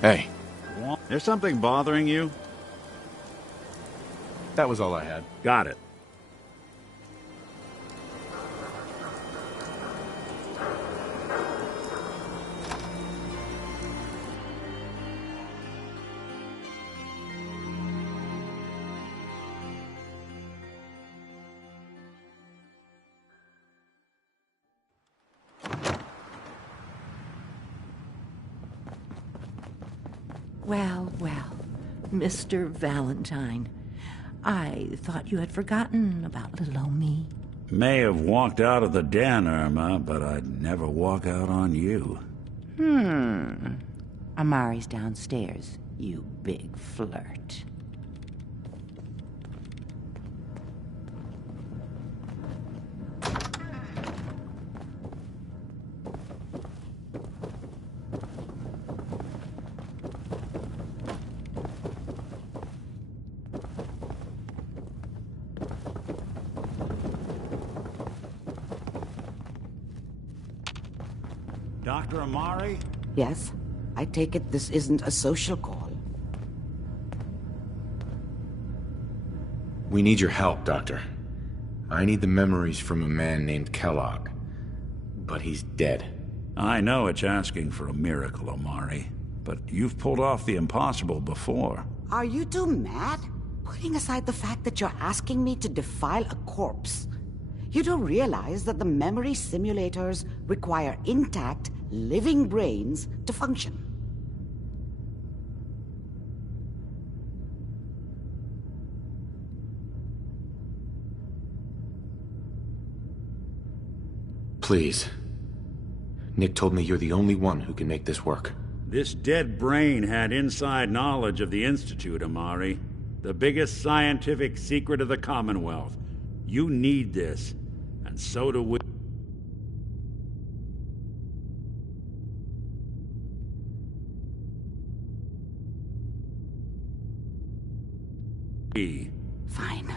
Hey, There's something bothering you? that was all I had. Got it. Well, well, Mr. Valentine. I thought you had forgotten about little old me. May have walked out of the den, Irma, but I'd never walk out on you. Amari's downstairs, you big flirt. Dr. Amari? Yes? I take it this isn't a social call. We need your help, Doctor. I need the memories from a man named Kellogg. But he's dead. I know it's asking for a miracle, Amari, but you've pulled off the impossible before. Are you two mad? Putting aside the fact that you're asking me to defile a corpse, you don't realize that the memory simulators require intact, living brains to function. Please. Nick told me you're the only one who can make this work. This dead brain had inside knowledge of the Institute, Amari. The biggest scientific secret of the Commonwealth. You need this, and so do we. Fine.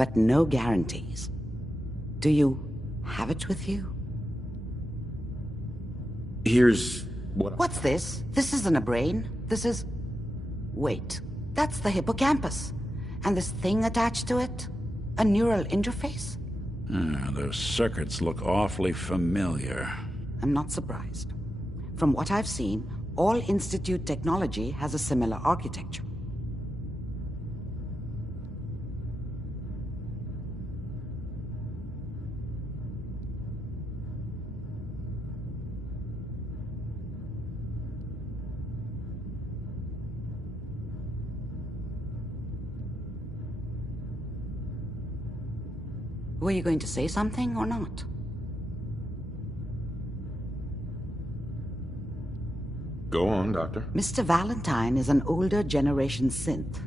But no guarantees. Do you have it with you? Here's what... What's this? This isn't a brain. This is... Wait. That's the hippocampus. And this thing attached to it? A neural interface? Those circuits look awfully familiar. I'm not surprised. From what I've seen, all Institute technology has a similar architecture. Were you going to say something or not? Go on, Doctor. Mr. Valentine is an older generation synth.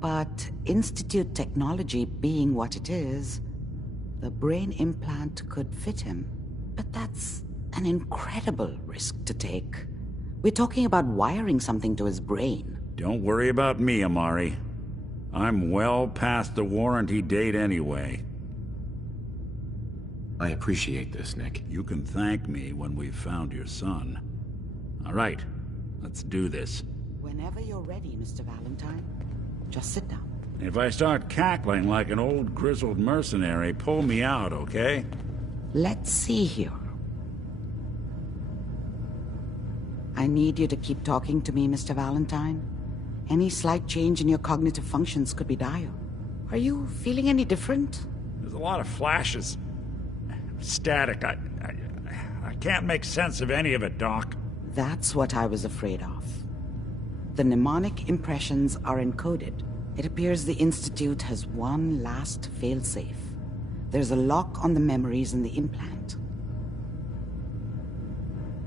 But Institute technology being what it is, the brain implant could fit him. But that's an incredible risk to take. We're talking about wiring something to his brain. Don't worry about me, Amari. I'm well past the warranty date anyway. I appreciate this, Nick. You can thank me when we've found your son. All right, let's do this. Whenever you're ready, Mr. Valentine, just sit down. If I start cackling like an old grizzled mercenary, pull me out, okay? Let's see here. I need you to keep talking to me, Mr. Valentine. Any slight change in your cognitive functions could be dire. Are you feeling any different? There's a lot of flashes. Static. I can't make sense of any of it, Doc. That's what I was afraid of. The mnemonic impressions are encoded, It appears the Institute has one last failsafe. There's a lock on the memories in the implant.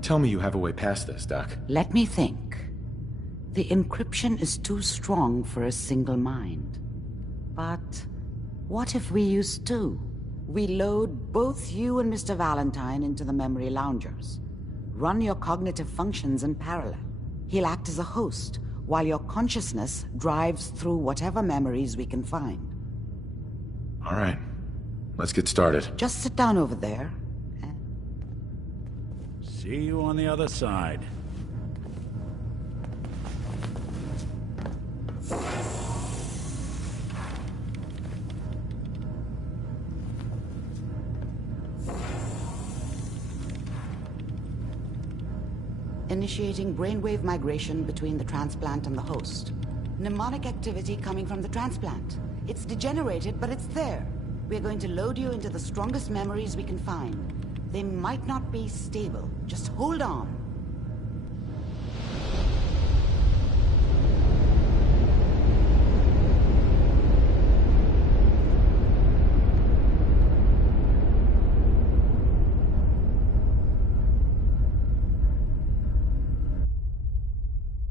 Tell me you have a way past this, Doc. Let me think. The encryption is too strong for a single mind. But what if we use two? We load both you and Mr. Valentine into the memory loungers. Run your cognitive functions in parallel. He'll act as a host, while your consciousness drives through whatever memories we can find. All right. Let's get started. Just sit down over there. See you on the other side. Initiating brainwave migration between the transplant and the host. Mnemonic activity coming from the transplant. It's degenerated, but it's there. We're going to load you into the strongest memories we can find. They might not be stable. Just hold on.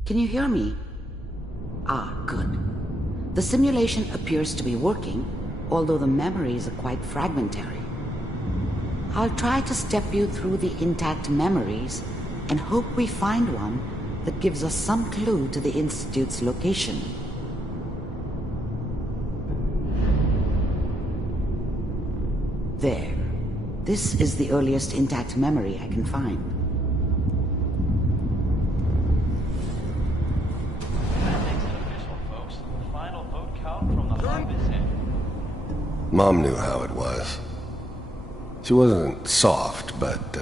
Can you hear me? Ah, good. The simulation appears to be working, although the memories are quite fragmentary. I'll try to step you through the intact memories and hope we find one that gives us some clue to the Institute's location. There. This is the earliest intact memory I can find. Mom knew how it was. She wasn't soft, but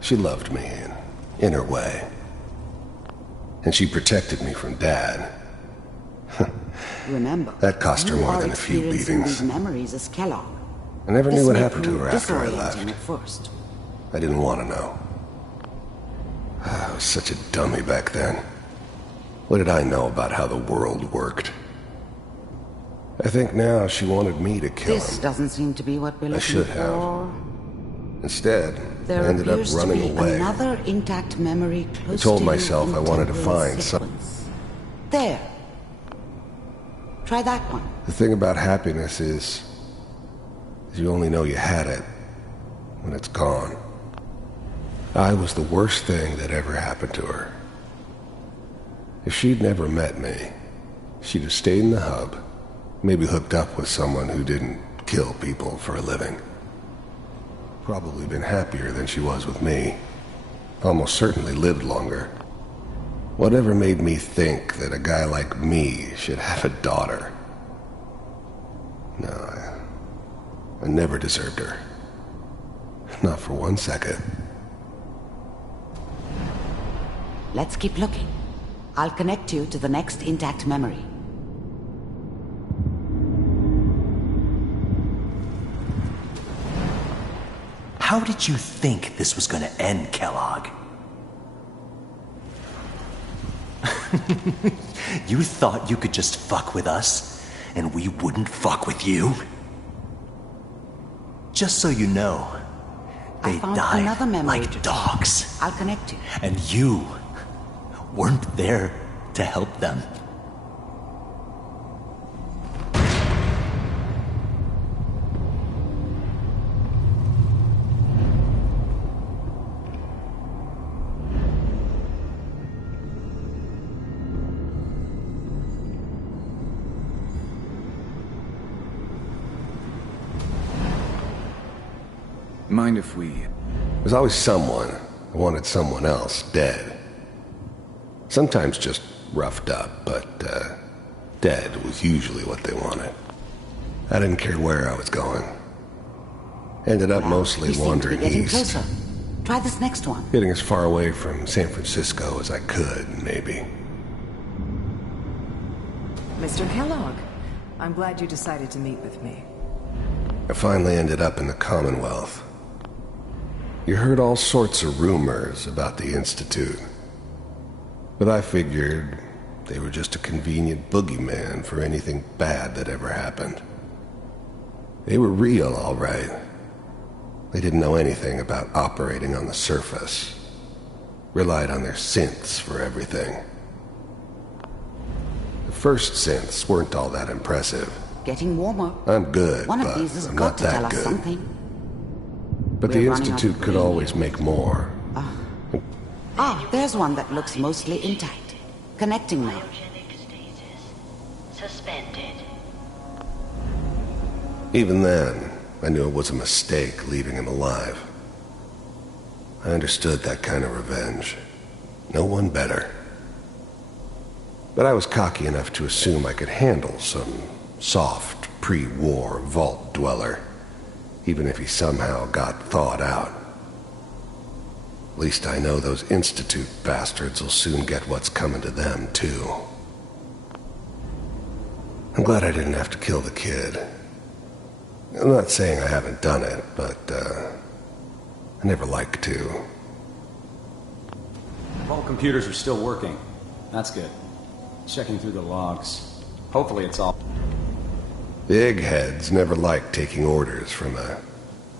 she loved me in her way. And she protected me from Dad. Remember, That cost her more than a few beatings. These memories as Kellogg. I never knew This what may happened to prove her after I disorienting left. at first. I didn't want to know. I was such a dummy back then. What did I know about how the world worked? I think now she wanted me to kill This him. doesn't seem to be what we're I looking should have. for. Instead, There I ended up appears to running be away. another intact memory close I told to you myself in I wanted to temporal find some- sequence. There. Try that one. The thing about happiness is you only know you had it when it's gone. I was the worst thing that ever happened to her. If she'd never met me, she'd have stayed in the hub, maybe hooked up with someone who didn't kill people for a living. Probably been happier than she was with me. Almost certainly lived longer. Whatever made me think that a guy like me should have a daughter? No, I never deserved her. Not for 1 second. Let's keep looking. I'll connect you to the next intact memory. How did you think this was gonna end, Kellogg? You thought you could just fuck with us, and we wouldn't fuck with you? Just so you know, I they found another died memory to like try. dogs, I'll connect you. and you weren't there to help them. Mind if we... There's always someone who wanted someone else dead. Sometimes just roughed up, but dead was usually what they wanted. I didn't care where I was going. Ended up mostly You seem to be wandering getting east. closer. Try this next one. Getting as far away from San Francisco as I could, maybe. Mr. Kellogg, I'm glad you decided to meet with me. I finally ended up in the Commonwealth. You heard all sorts of rumors about the Institute. But I figured they were just a convenient boogeyman for anything bad that ever happened. They were real, all right. They didn't know anything about operating on the surface. Relied on their synths for everything. The first synths weren't all that impressive. Getting warmer. I'm good, One of but these has I'm got not to tell that us good. something. But We're the running out Institute of could green always here. make more. Ah, there's one that looks mostly intact. Connecting now. Cryogenic stasis suspended. Even then, I knew it was a mistake leaving him alive. I understood that kind of revenge. No one better. But I was cocky enough to assume I could handle some soft, pre-war vault dweller, even if he somehow got thawed out. At least I know those Institute bastards will soon get what's coming to them, too. I'm glad I didn't have to kill the kid. I'm not saying I haven't done it, but, I never like to. All computers are still working. That's good. Checking through the logs. Hopefully it's all... The eggheads never liked taking orders from a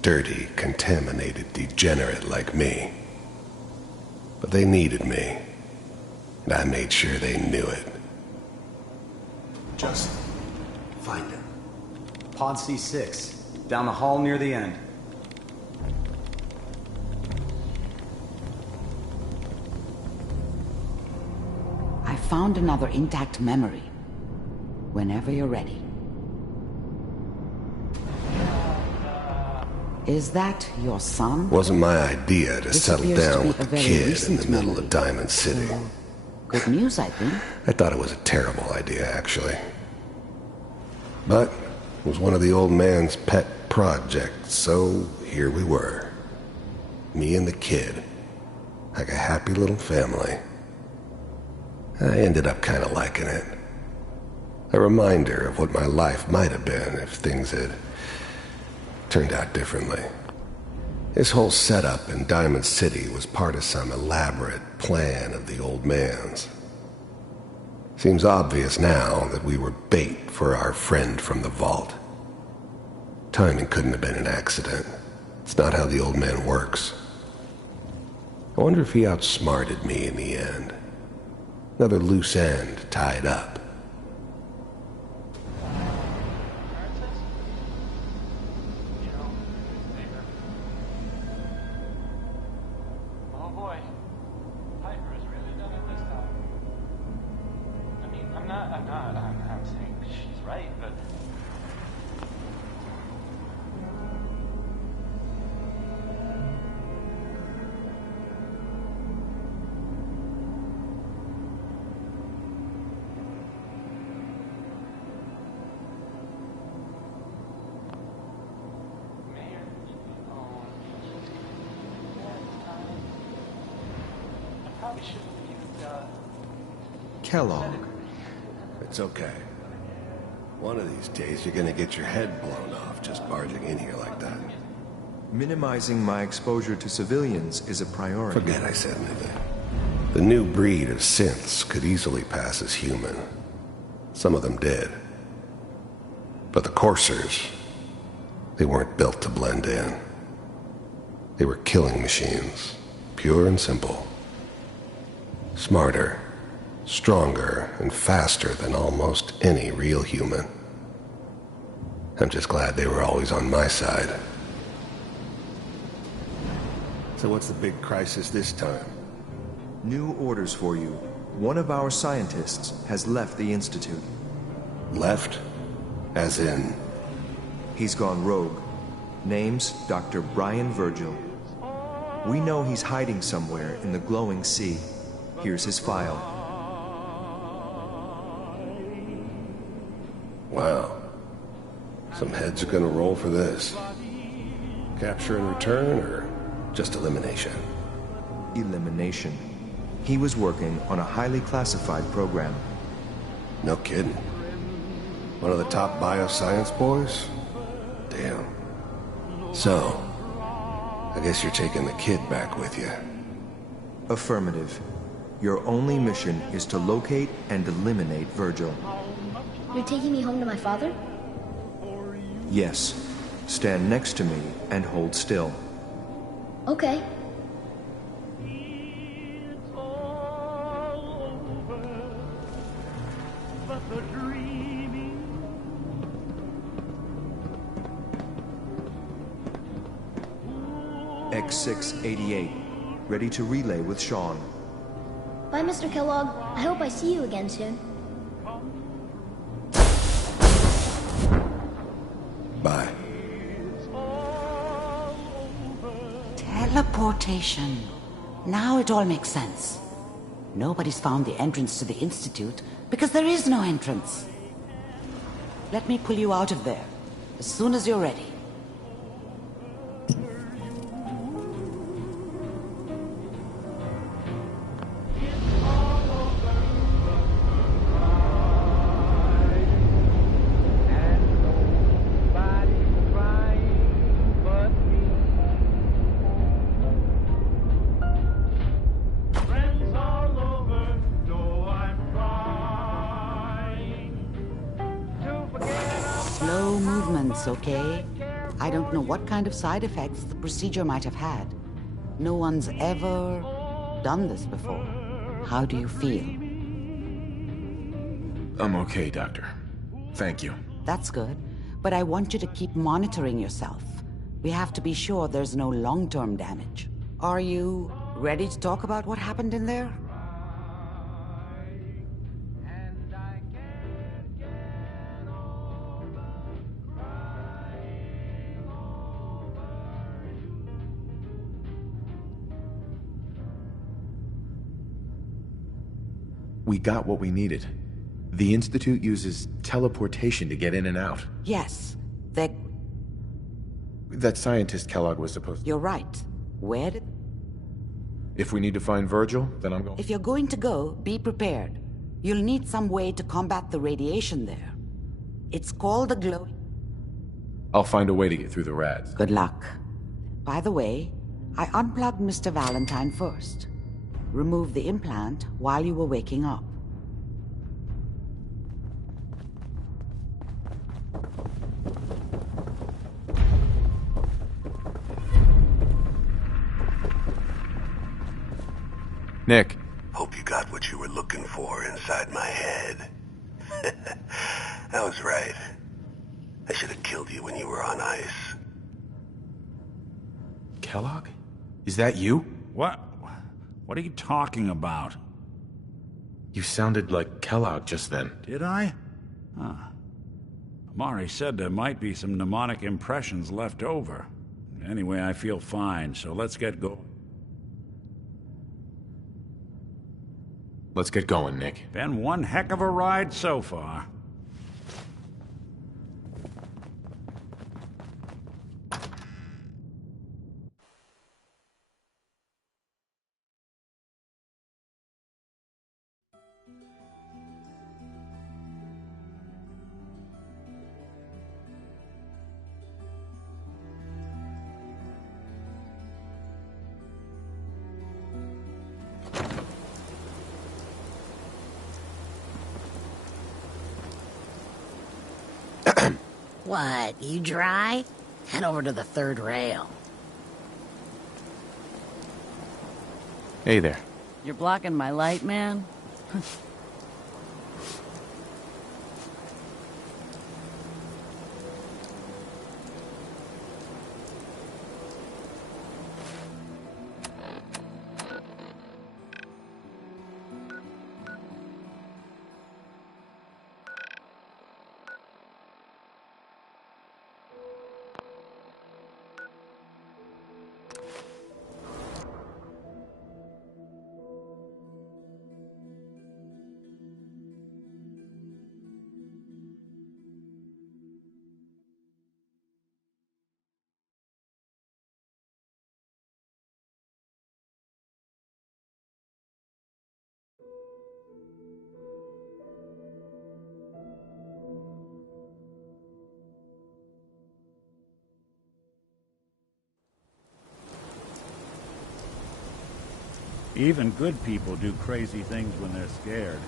dirty, contaminated degenerate like me. But they needed me, and I made sure they knew it. Just find him. Pod C6, down the hall near the end. I found another intact memory. Whenever you're ready. Is that your son? Wasn't my idea to This settle appears to down be with a the very kid in recent the middle memory. of Diamond City. Good news, I think. I thought it was a terrible idea, actually. But it was one of the old man's pet projects, so here we were. Me and the kid. Like a happy little family. I ended up kind of liking it. A reminder of what my life might have been if things had turned out differently. This whole setup in Diamond City was part of some elaborate plan of the old man's. Seems obvious now that we were bait for our friend from the vault. Timing couldn't have been an accident. It's not how the old man works. I wonder if he outsmarted me in the end. Another loose end tied up. Oh boy, Piper has really done it this time. I mean, I'm saying she's right, but... Mayor, oh, I probably shouldn't have used, Kellogg. It's okay. One of these days you're gonna get your head blown off just barging in here like that. Minimizing my exposure to civilians is a priority. Forget I said anything. The new breed of synths could easily pass as human. Some of them did. But the coursers, they weren't built to blend in. They were killing machines, pure and simple. Smarter, stronger, and faster than almost any real human. I'm just glad they were always on my side. So what's the big crisis this time? New orders for you. One of our scientists has left the Institute. Left? As in... He's gone rogue. Name's Dr. Brian Virgil. We know he's hiding somewhere in the glowing sea. Here's his file. Wow. Some heads are gonna roll for this. Capture and return, or just elimination? Elimination. He was working on a highly classified program. No kidding. One of the top bioscience boys? Damn. So, I guess you're taking the kid back with you. Affirmative. Your only mission is to locate and eliminate Virgil. You're taking me home to my father? Yes. Stand next to me and hold still. Okay. X688, ready to relay with Sean. Bye, Mr. Kellogg. I hope I see you again soon. Bye. Teleportation. Now it all makes sense. Nobody's found the entrance to the Institute because there is no entrance. Let me pull you out of there as soon as you're ready. Slow movements, okay? I don't know what kind of side effects the procedure might have had. No one's ever done this before. How do you feel? I'm okay, Doctor. Thank you. That's good, but I want you to keep monitoring yourself. We have to be sure there's no long-term damage. Are you ready to talk about what happened in there? We got what we needed. The Institute uses teleportation to get in and out. Yes, That scientist Kellogg was supposed to... You're right. Where did... If we need to find Virgil, then I'm going... If you're going to go, be prepared. You'll need some way to combat the radiation there. It's called the glow... I'll find a way to get through the rads. Good luck. By the way, I unplugged Mr. Valentine first. Removed the implant while you were waking up. Nick. Hope you got what you were looking for inside my head. I was right. I should have killed you when you were on ice. Kellogg? Is that you? What? What are you talking about? You sounded like Kellogg just then. Did I? Huh. Amari said there might be some mnemonic impressions left over. Anyway, I feel fine, so let's get going. Let's get going, Nick. Been one heck of a ride so far. What, you dry? Head over to the third rail. Hey there. You're blocking my light, man? Even good people do crazy things when they're scared.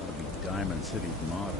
That'll be Diamond City's motto.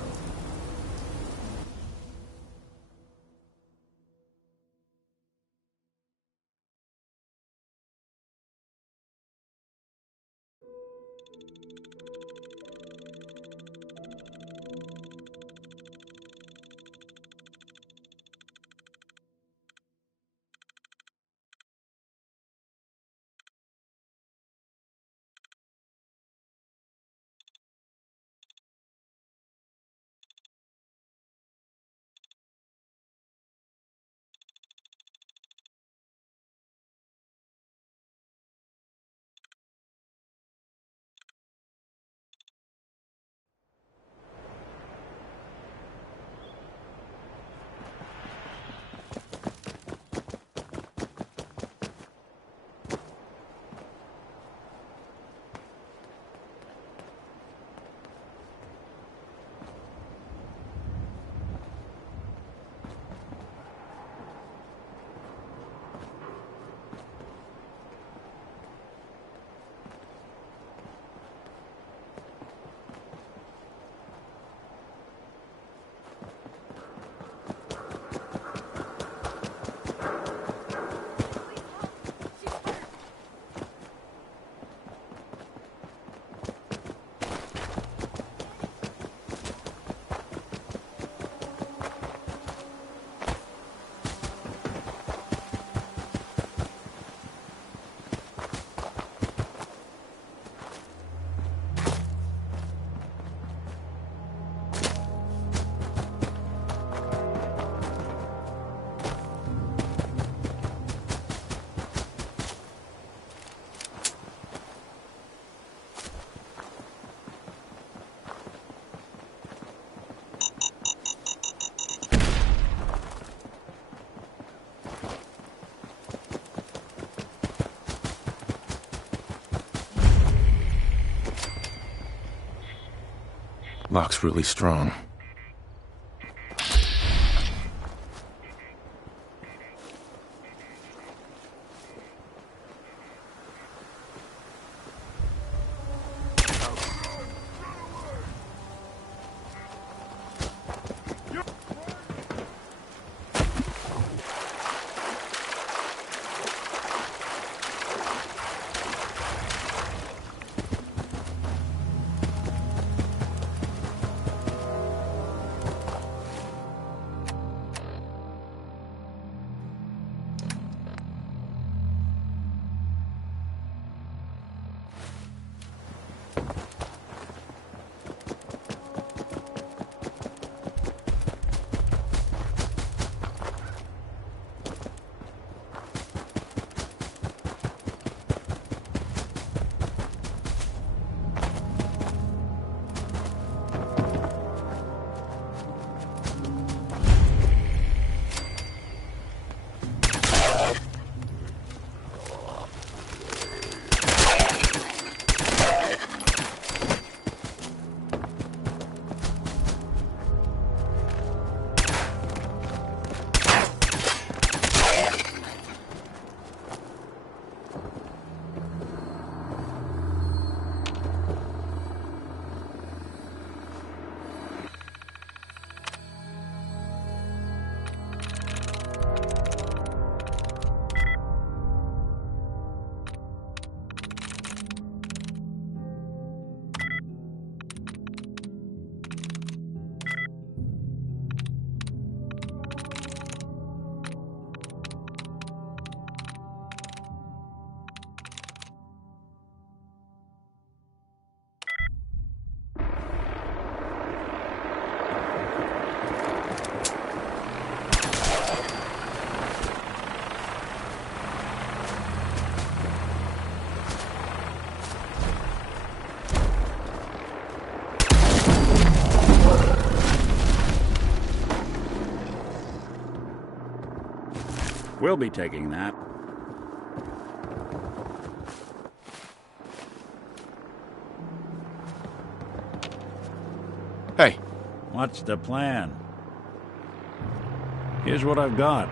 Lock's really strong. We'll be taking that. Hey. What's the plan? Here's what I've got.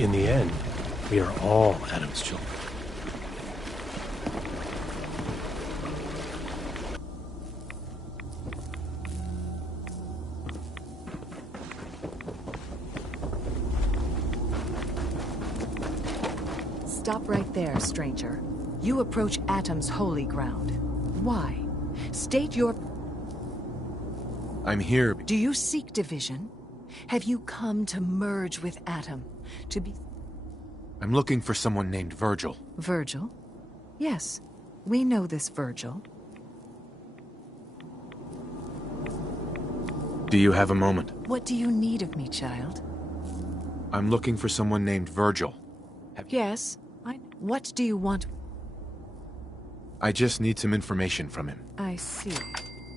In the end, we are all Adam's children. Stop right there, stranger. You approach Atom's holy ground. Why? State your... I'm here. Do you seek division? Have you come to merge with Atom? To be... I'm looking for someone named Virgil. Virgil? Yes, we know this Virgil. Do you have a moment? What do you need of me, child? I'm looking for someone named Virgil. Yes, What do you want? I just need some information from him. I see.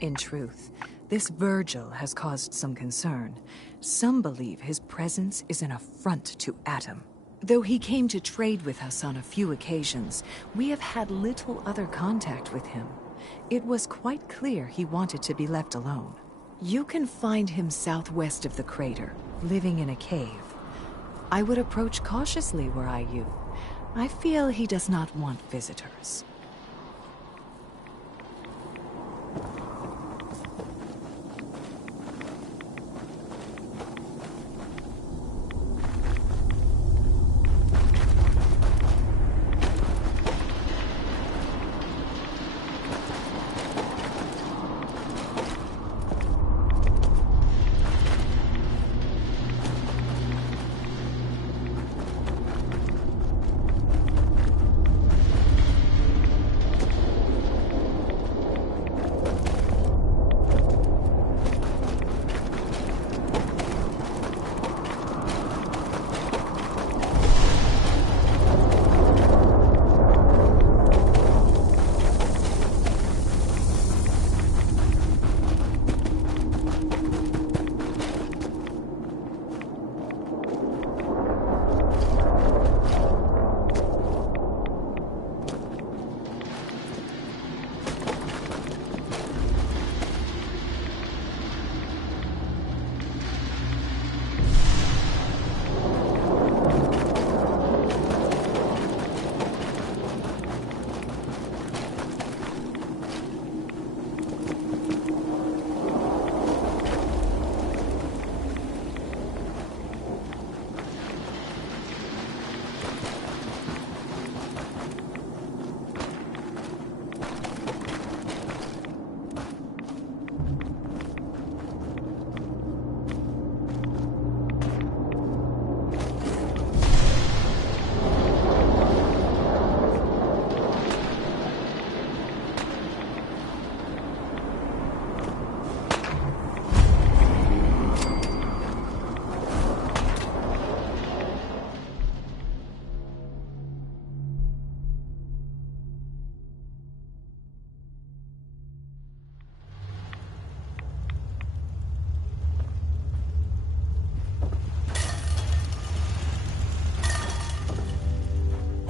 In truth, this Virgil has caused some concern. Some believe his presence is an affront to Atom. Though he came to trade with us on a few occasions, we have had little other contact with him. It was quite clear he wanted to be left alone. You can find him southwest of the crater, living in a cave. I would approach cautiously were I you. I feel he does not want visitors.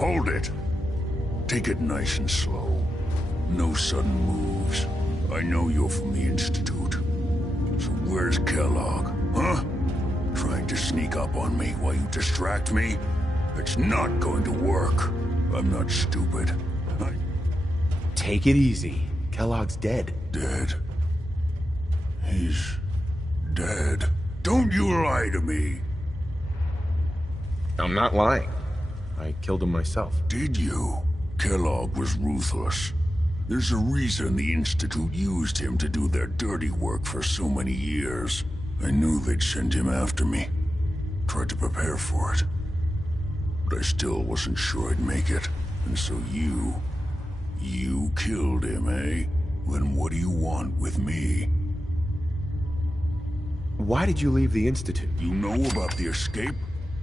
Hold it. Take it nice and slow. No sudden moves. I know you're from the Institute. So where's Kellogg, huh? Trying to sneak up on me while you distract me? It's not going to work. I'm not stupid. Take it easy. Kellogg's dead. Dead? He's dead. Don't you lie to me! I'm not lying. I killed him myself. Did you? Kellogg was ruthless. There's a reason the Institute used him to do their dirty work for so many years. I knew they'd send him after me. Tried to prepare for it. But I still wasn't sure I'd make it. And so you killed him, eh? Then what do you want with me? Why did you leave the Institute? You know about the escape?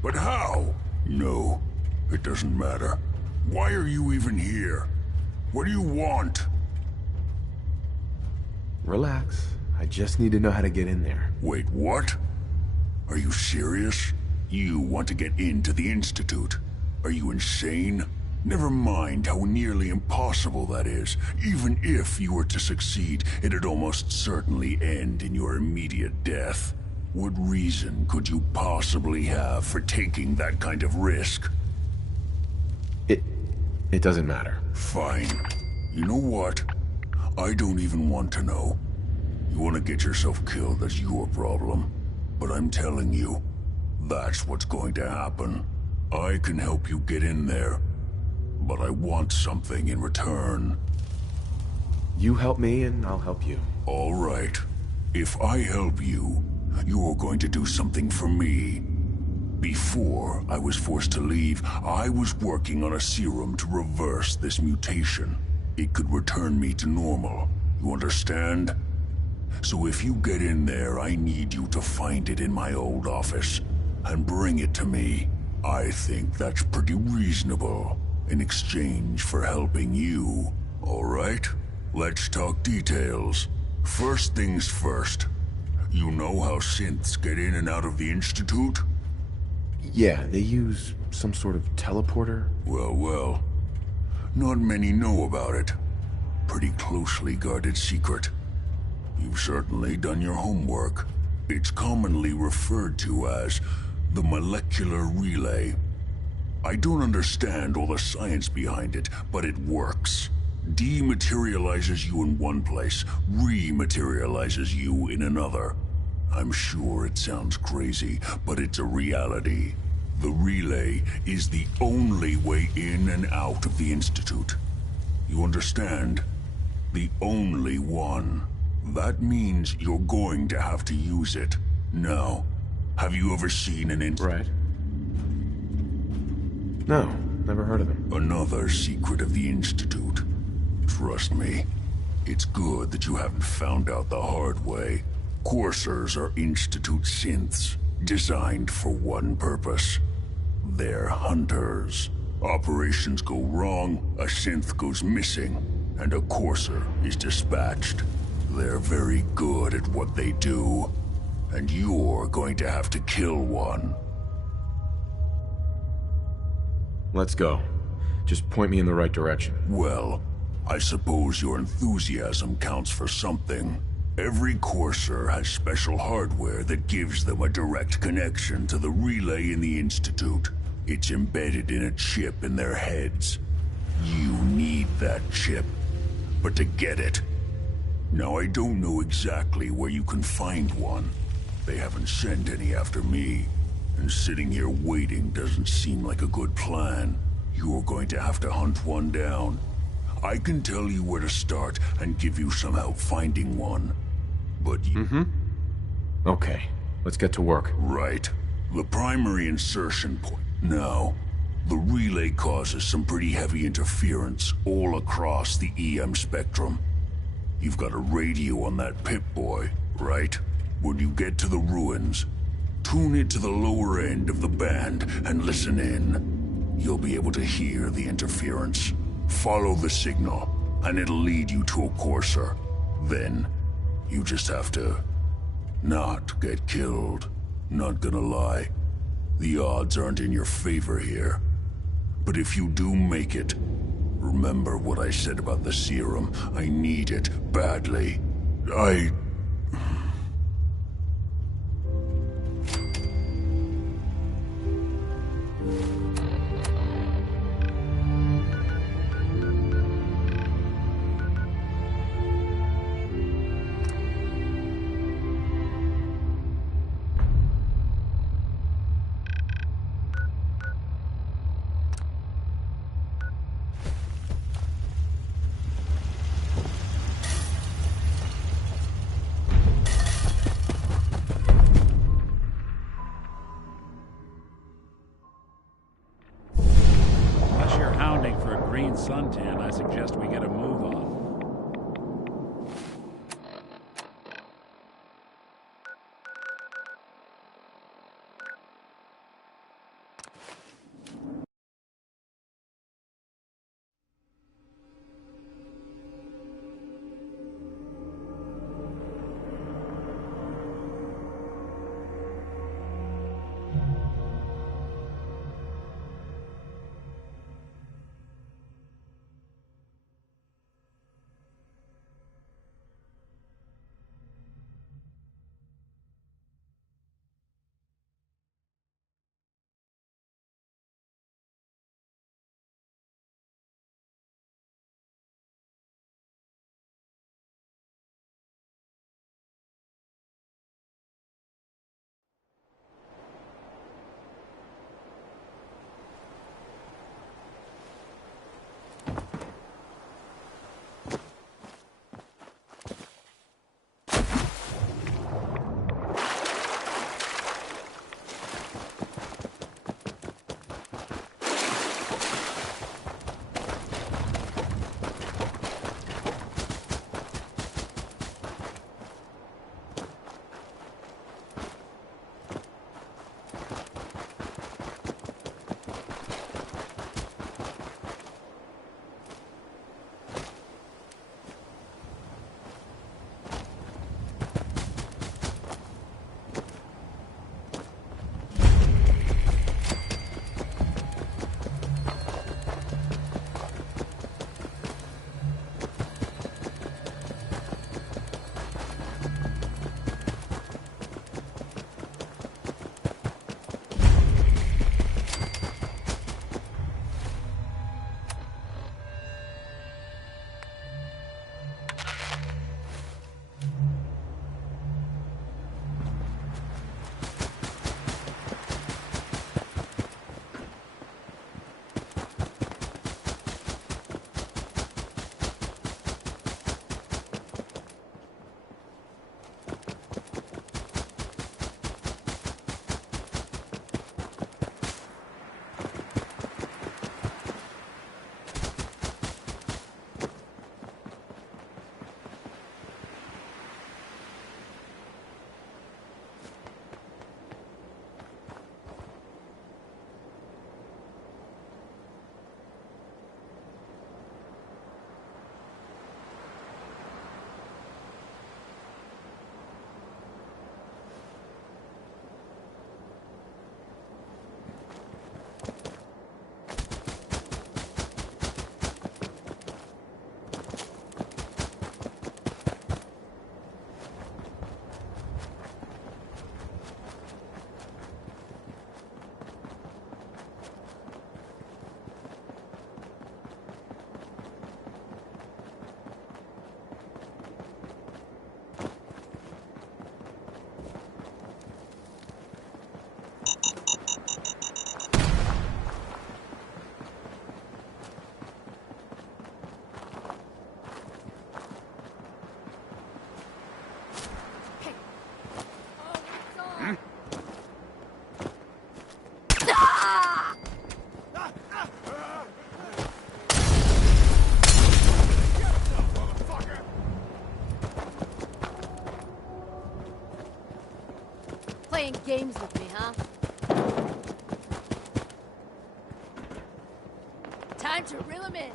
But how? No, it doesn't matter. Why are you even here? What do you want? Relax. I just need to know how to get in there. Wait, what? Are you serious? You want to get into the Institute? Are you insane? Never mind how nearly impossible that is. Even if you were to succeed, it'd almost certainly end in your immediate death. What reason could you possibly have for taking that kind of risk? It doesn't matter. Fine. You know what? I don't even want to know. You want to get yourself killed, that's your problem. But I'm telling you, that's what's going to happen. I can help you get in there, but I want something in return. You help me and I'll help you. All right. If I help you, you're going to do something for me. Before I was forced to leave, I was working on a serum to reverse this mutation. It could return me to normal. You understand? So if you get in there, I need you to find it in my old office and bring it to me. I think that's pretty reasonable in exchange for helping you. All right? Let's talk details. First things first. You know how synths get in and out of the Institute? Yeah, they use some sort of teleporter. Well. Not many know about it. Pretty closely guarded secret. You've certainly done your homework. It's commonly referred to as the molecular relay. I don't understand all the science behind it, but it works. Dematerializes you in one place, rematerializes you in another. I'm sure it sounds crazy, but it's a reality. The relay is the only way in and out of the Institute. You understand? The only one. That means you're going to have to use it. Now, have you ever seen an Right. No, never heard of him. Another secret of the Institute. Trust me, it's good that you haven't found out the hard way. Coursers are Institute synths, designed for one purpose. They're hunters. Operations go wrong, a synth goes missing, and a courser is dispatched. They're very good at what they do, and you're going to have to kill one. Let's go. Just point me in the right direction. Well, I suppose your enthusiasm counts for something. Every courser has special hardware that gives them a direct connection to the relay in the Institute. It's embedded in a chip in their heads. You need that chip. But to get it... Now, I don't know exactly where you can find one. They haven't sent any after me. And sitting here waiting doesn't seem like a good plan. You're going to have to hunt one down. I can tell you where to start and give you some help finding one. But you... Okay, let's get to work. Right. The primary insertion point. Now, the relay causes some pretty heavy interference all across the EM spectrum. You've got a radio on that Pip-Boy, right? When you get to the ruins, tune it to the lower end of the band and listen in. You'll be able to hear the interference. Follow the signal, and it'll lead you to a courser. Then, you just have to not get killed. Not gonna lie. The odds aren't in your favor here. But if you do make it, remember what I said about the serum. I need it badly. Suntan, I suggest we get a move on. playing games with me, huh? Time to reel him in.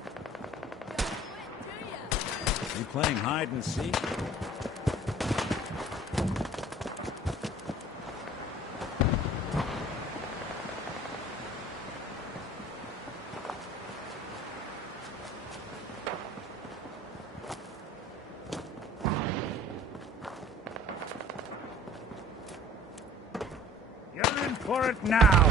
You playing hide and seek? You're in for it now!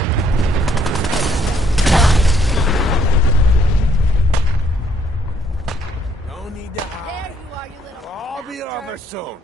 No need to hide. There you are, you little I'll be bastard. over soon.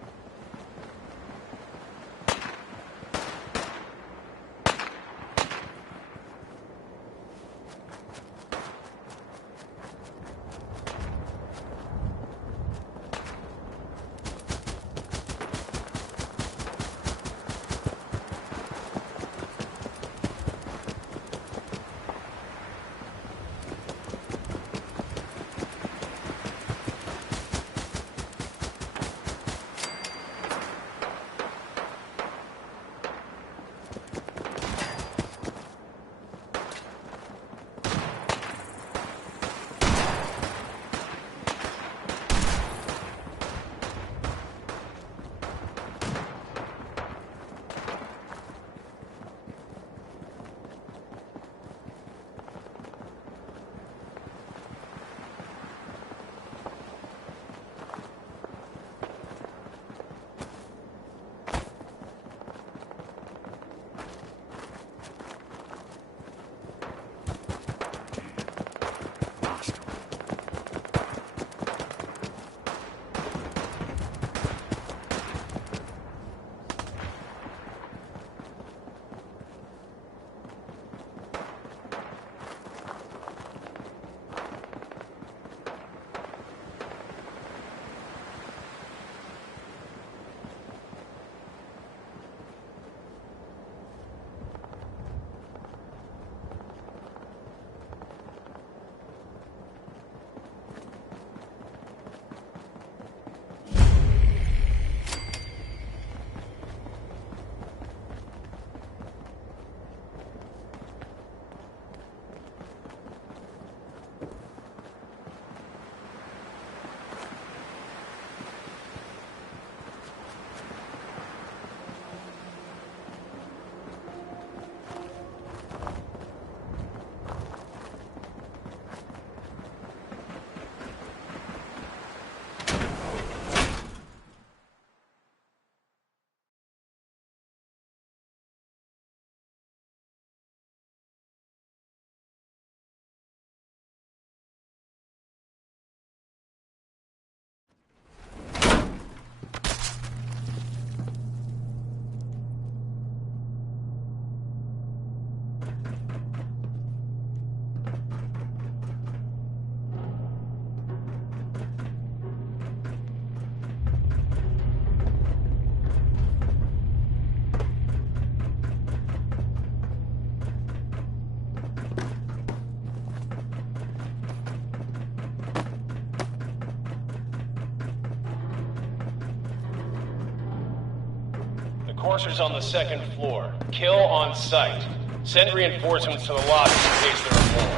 Courser's on the second floor. Kill on sight. Send reinforcements to the lobby in case there are more.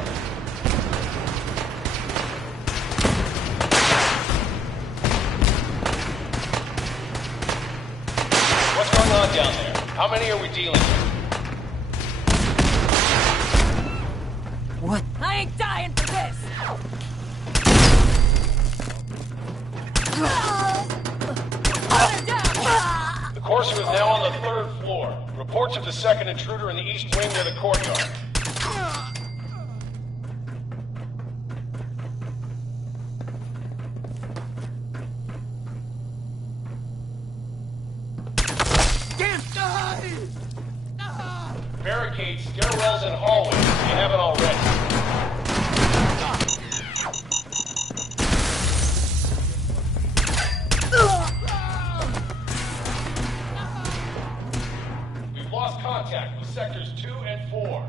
What's going on down there? How many are we dealing with? What? I ain't dying for this! The Courser is now on the third floor. Reports of the second intruder in the east wing near the courtyard. Barricade stairwells and hallways if you haven't already. We've lost contact with sectors 2 and 4.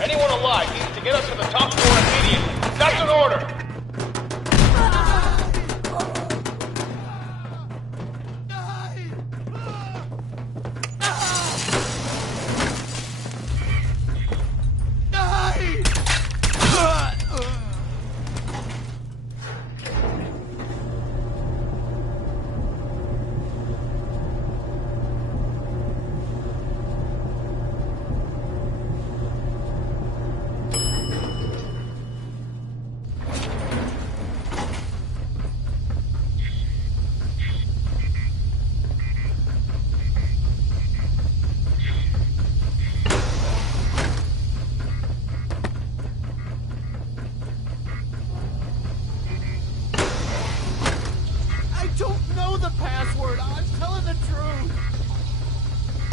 Anyone alive needs to get up to the top floor immediately. That's an order!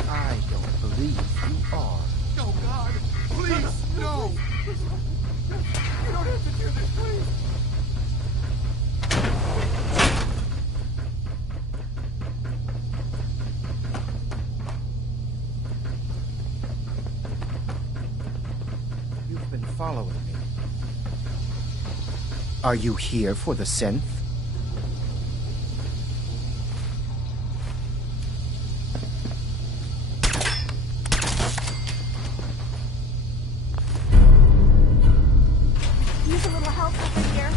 I don't believe you are. No, God! Please, no! You don't have to do this, please! You've been following me. Are you here for the synth? Use a little help over here.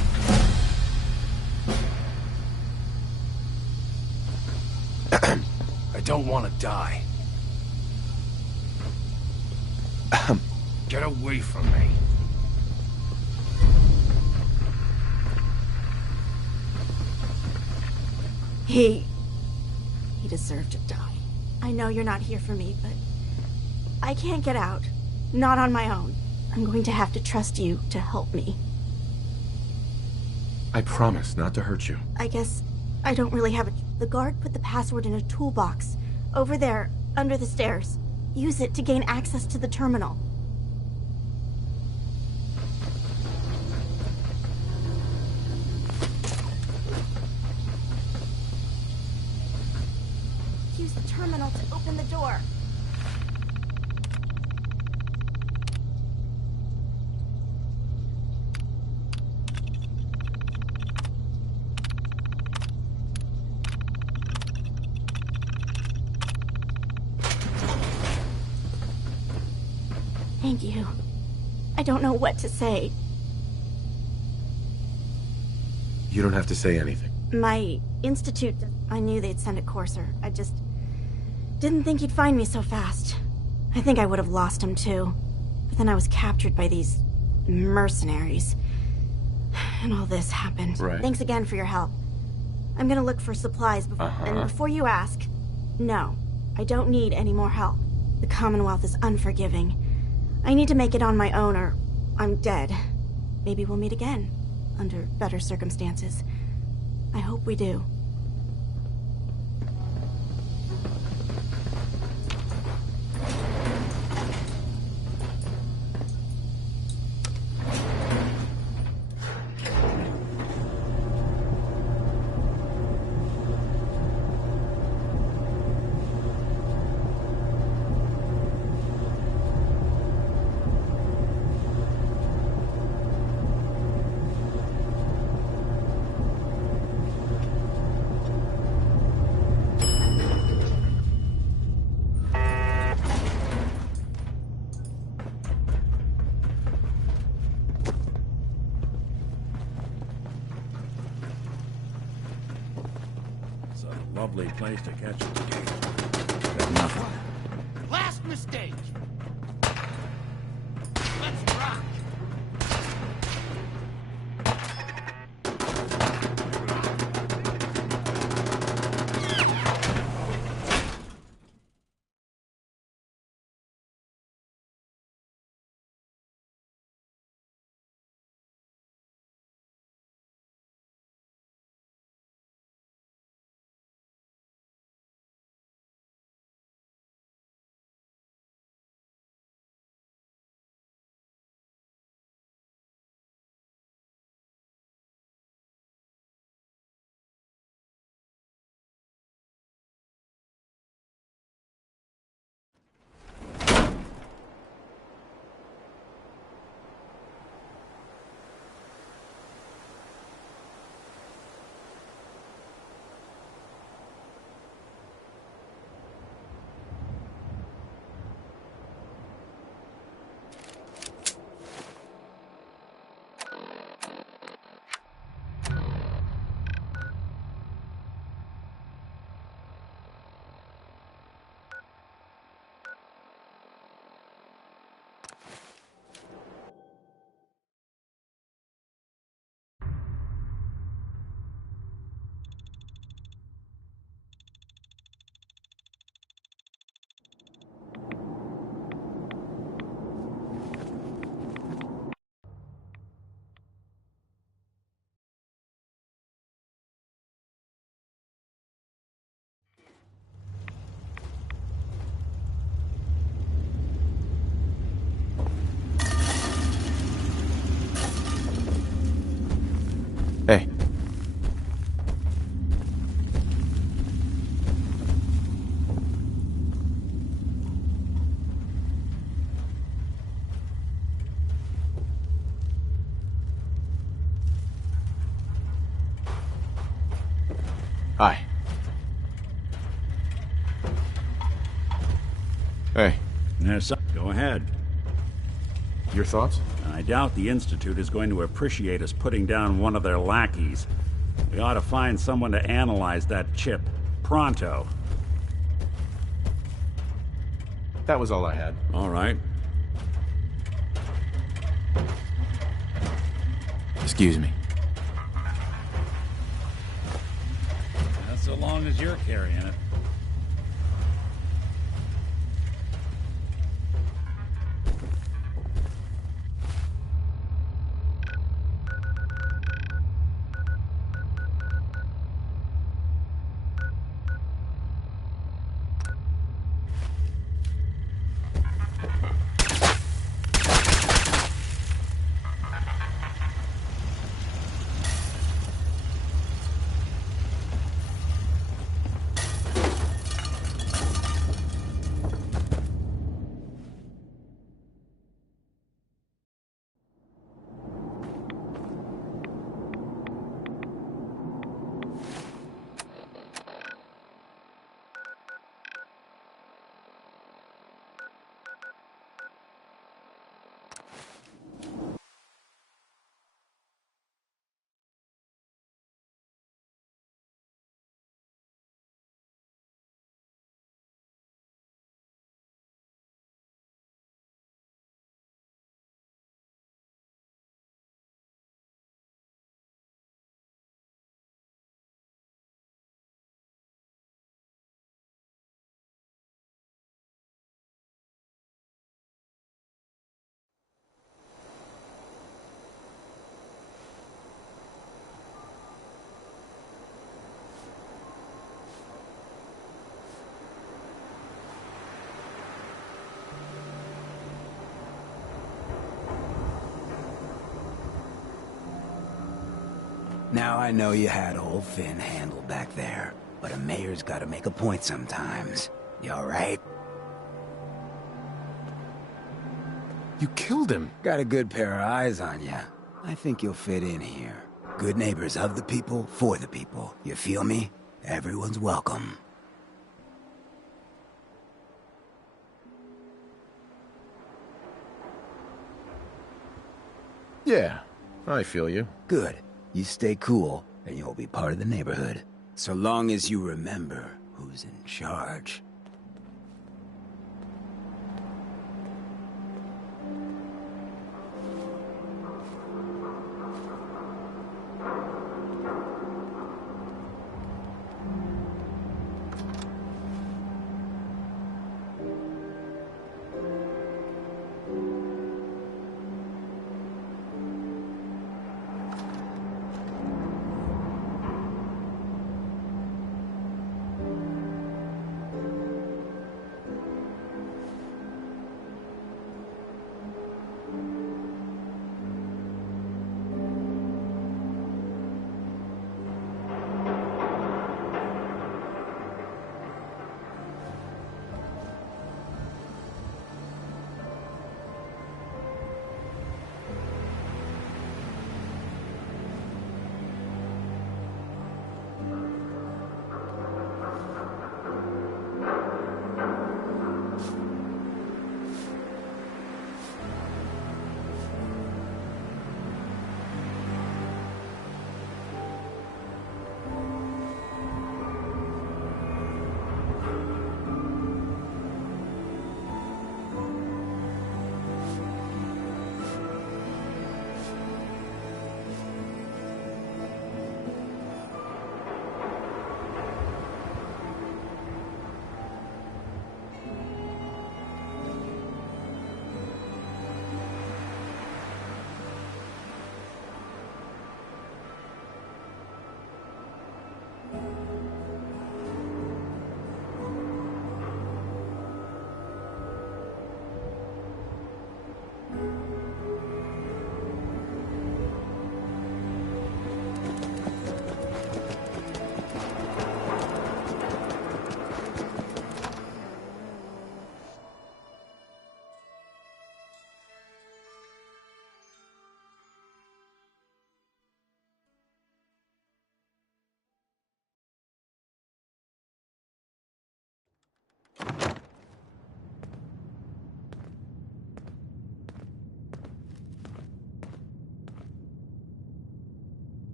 I don't want to die. Get away from me. He deserved to die. I know you're not here for me, but I can't get out. Not on my own. I'm going to have to trust you to help me. I promise not to hurt you. I guess I don't really have a... The guard put the password in a toolbox. Over there, under the stairs. Use it to gain access to the terminal. Use the terminal to open the door. Thank you. I don't know what to say. You don't have to say anything. My institute, I knew they'd send a courser. I just didn't think he'd find me so fast. I think I would have lost him too. But then I was captured by these mercenaries. And all this happened. Right. Thanks again for your help. I'm gonna look for supplies and before you ask, no, I don't need any more help. The Commonwealth is unforgiving. I need to make it on my own or I'm dead. Maybe we'll meet again, under better circumstances. I hope we do. It's a lovely place to catch a gate. But nothing. Last mistake! Hi. Hey. Yes, go ahead. Your thoughts? I doubt the Institute is going to appreciate us putting down one of their lackeys. We ought to find someone to analyze that chip. Pronto. That was all I had. All right. Excuse me. That's so long as you're carrying it. Now I know you had old Finn handled back there, but a mayor's gotta make a point sometimes. You alright? You killed him. Got a good pair of eyes on you. I think you'll fit in here. Good neighbors of the people, for the people. You feel me? Everyone's welcome. Yeah, I feel you. Good. You stay cool, and you'll be part of the neighborhood. So long as you remember who's in charge.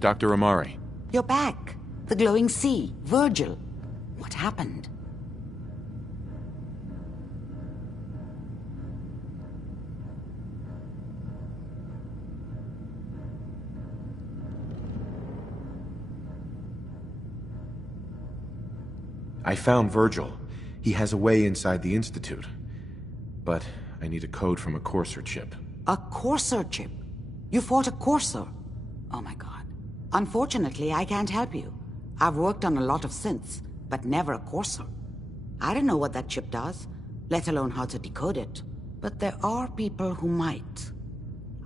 Dr. Amari. You're back. The glowing sea. Virgil. What happened? I found Virgil. He has a way inside the Institute. But I need a code from a Courser chip. A Courser chip? You fought a Courser? Oh my god. Unfortunately, I can't help you. I've worked on a lot of synths, but never a Courser. I don't know what that chip does, let alone how to decode it. But there are people who might.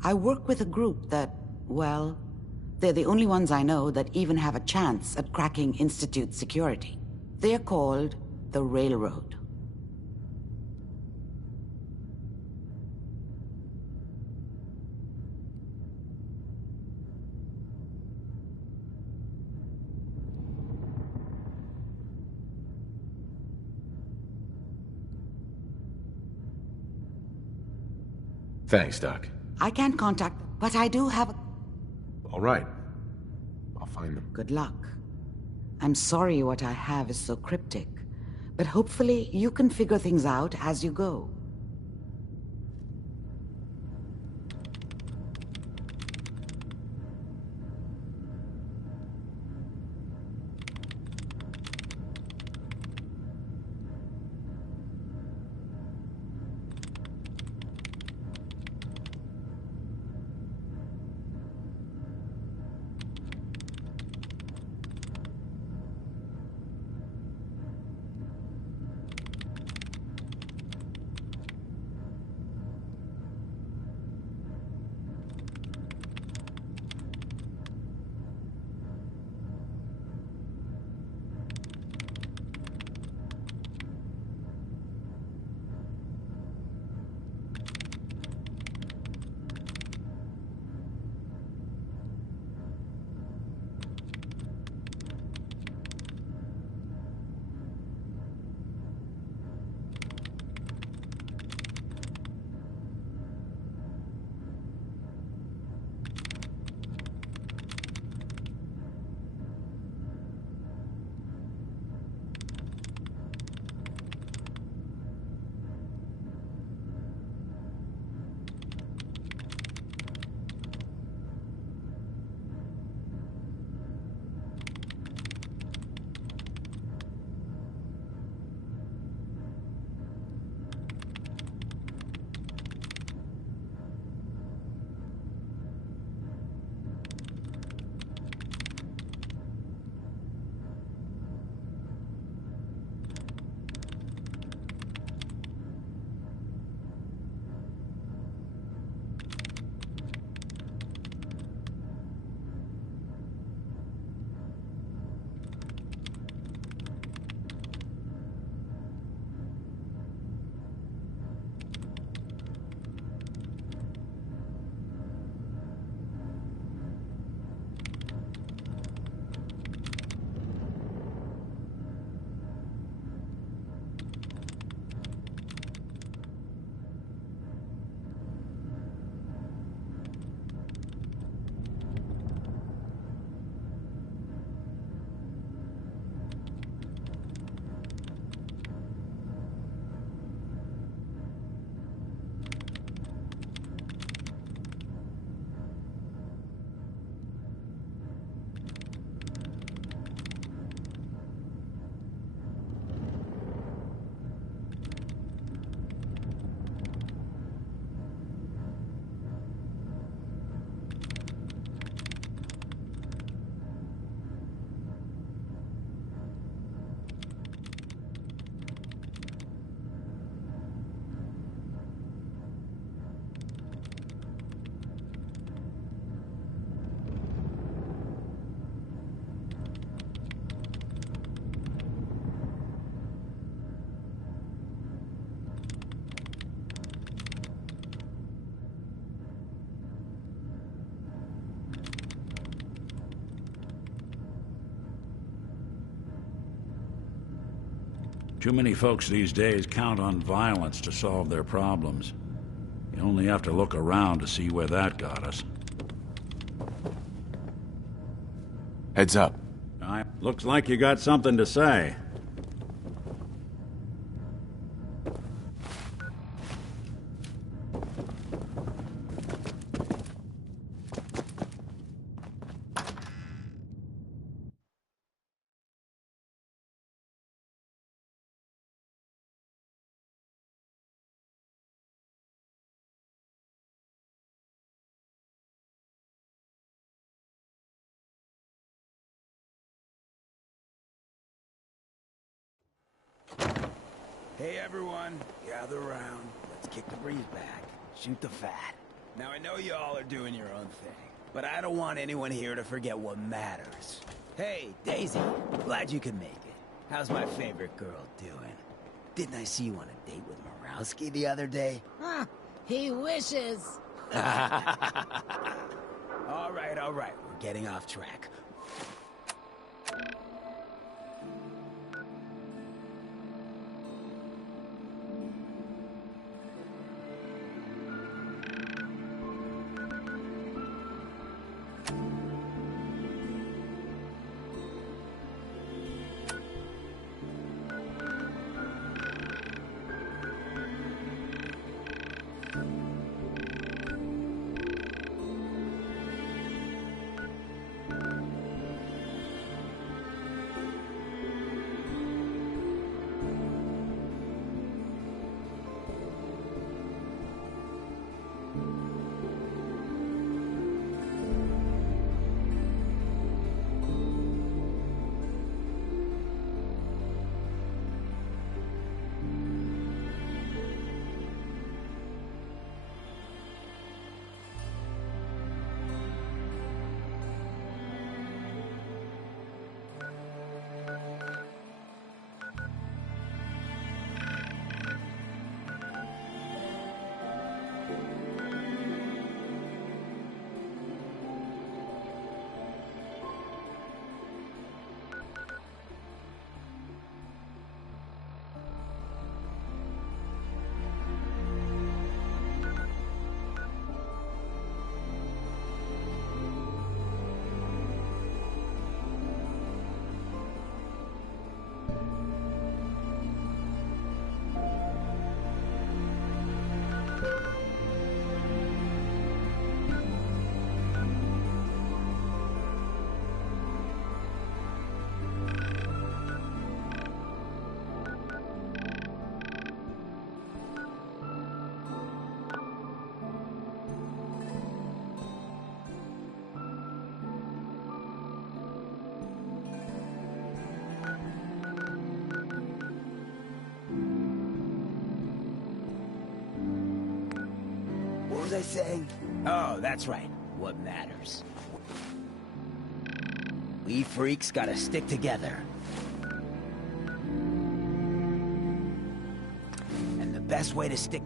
I work with a group that, well, they're the only ones I know that even have a chance at cracking Institute security. They're called the Railroad. Thanks, Doc. I can't contact them, but I do have a... All right. I'll find them. Good luck. I'm sorry what I have is so cryptic, but hopefully you can figure things out as you go. Too many folks these days count on violence to solve their problems. You only have to look around to see where that got us. Heads up. Looks like you got something to say. Hey everyone, gather around. Let's kick the breeze back. Shoot the fat. Now I know you all are doing your own thing, but I don't want anyone here to forget what matters. Hey, Daisy, glad you could make it. How's my favorite girl doing? Didn't I see you on a date with Morowski the other day? Huh, he wishes. All right, we're getting off track. What was I saying? Oh, that's right. What matters. We freaks gotta stick together. And the best way to stick...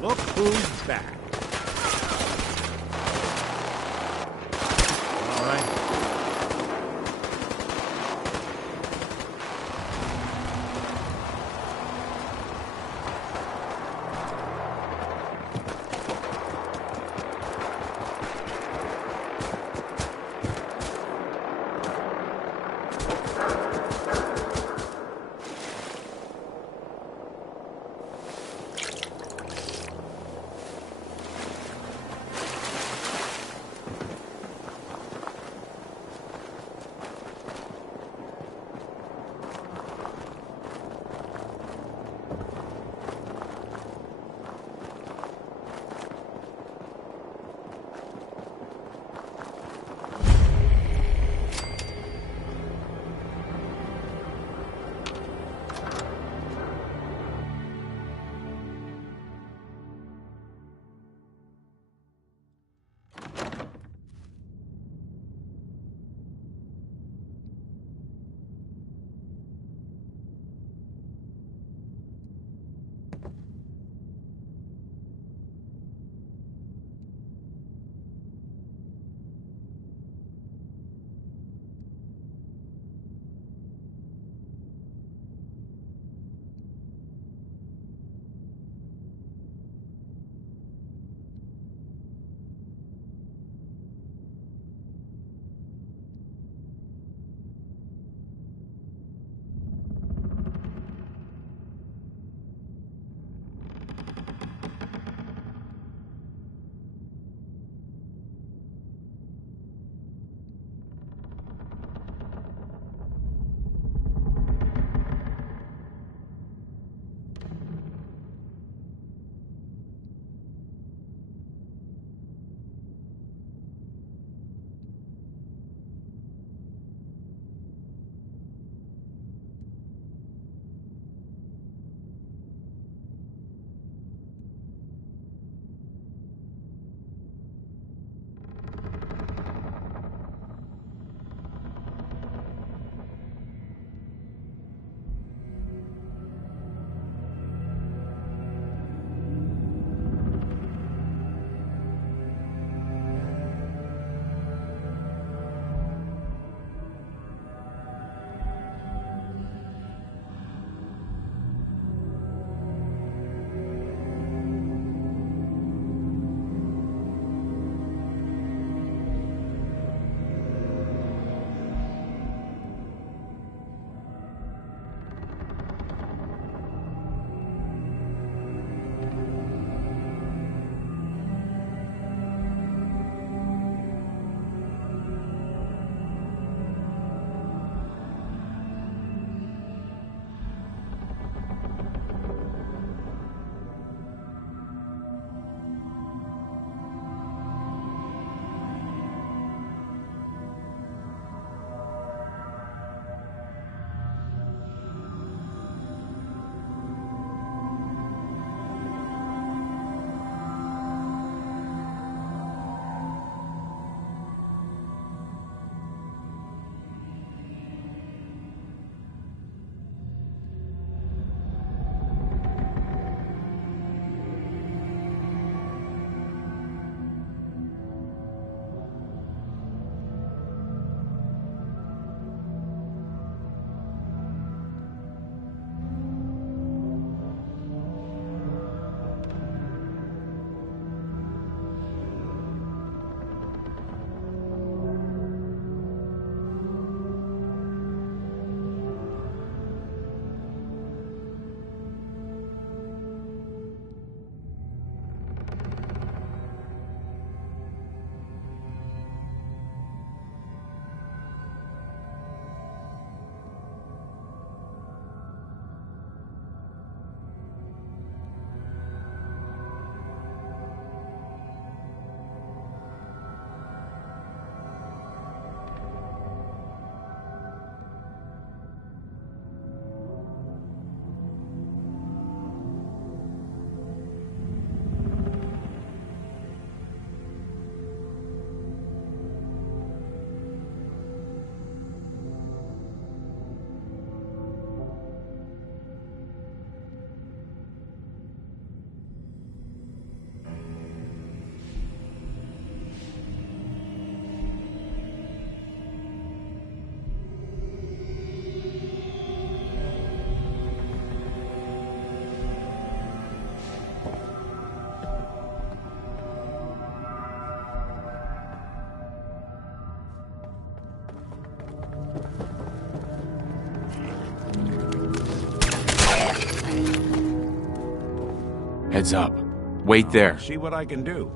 Look who's back. All right. Heads up. Wait there. See what I can do.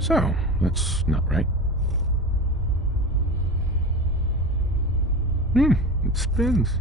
So, that's not right. It spins.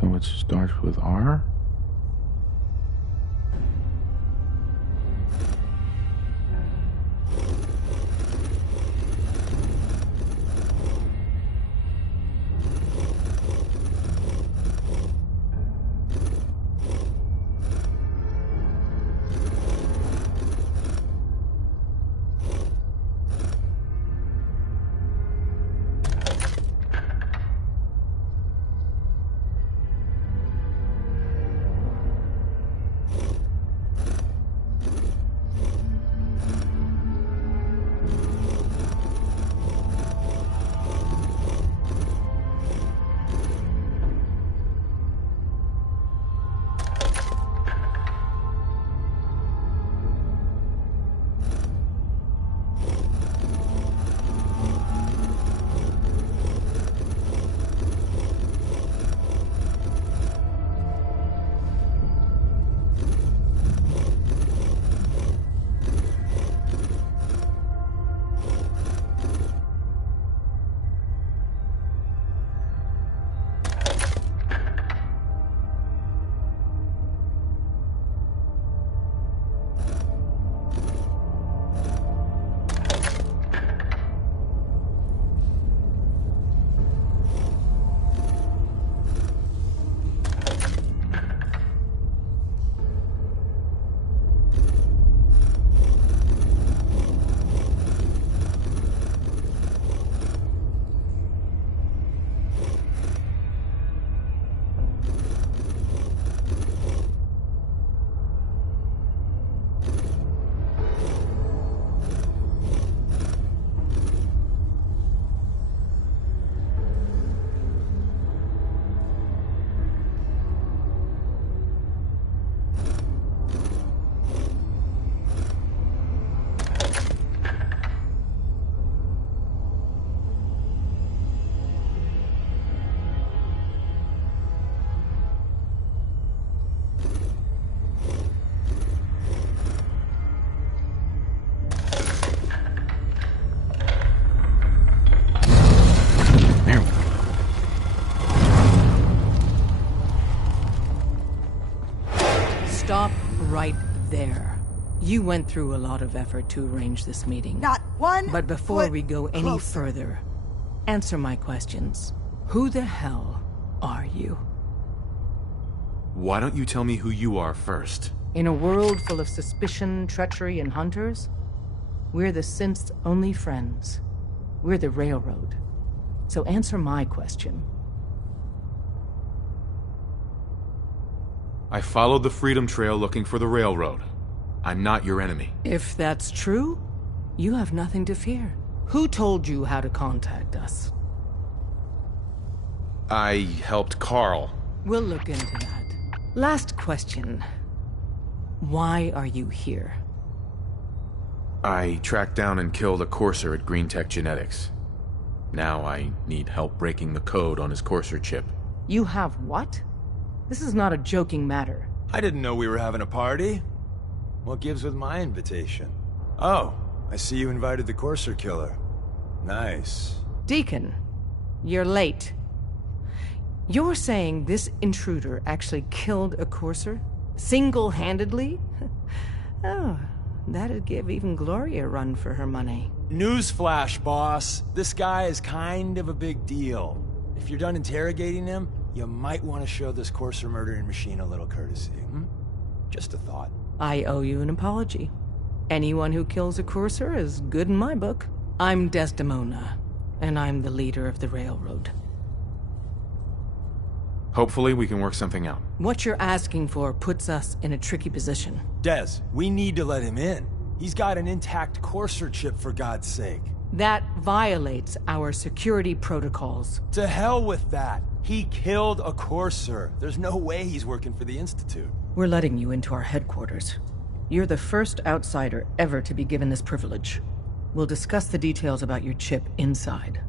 So it starts with R? Stop right there. You went through a lot of effort to arrange this meeting. Not one But before foot we go any closer. further, answer my questions. Who the hell are you? Why don't you tell me who you are first? In a world full of suspicion, treachery, and hunters, we're the synth's only friends. We're the Railroad. So answer my question. I followed the Freedom Trail looking for the railroad. I'm not your enemy. If that's true, you have nothing to fear. Who told you how to contact us? I helped Carl. We'll look into that. Last question. Why are you here? I tracked down and killed a courser at Green Tech Genetics. Now I need help breaking the code on his courser chip. You have what? This is not a joking matter. I didn't know we were having a party. What gives with my invitation? Oh, I see you invited the courser killer. Nice. Deacon, you're late. You're saying this intruder actually killed a courser? Single-handedly? Oh, that'd give even Gloria a run for her money. Newsflash, boss. This guy is kind of a big deal. If you're done interrogating him, you might want to show this courser murdering machine a little courtesy. Just a thought. I owe you an apology. Anyone who kills a courser is good in my book. I'm Desdemona, and I'm the leader of the railroad. Hopefully we can work something out. What you're asking for puts us in a tricky position. Des, we need to let him in. He's got an intact courser chip, for God's sake. That violates our security protocols. To hell with that. He killed a courser. There's no way he's working for the Institute. We're letting you into our headquarters. You're the first outsider ever to be given this privilege. We'll discuss the details about your chip inside.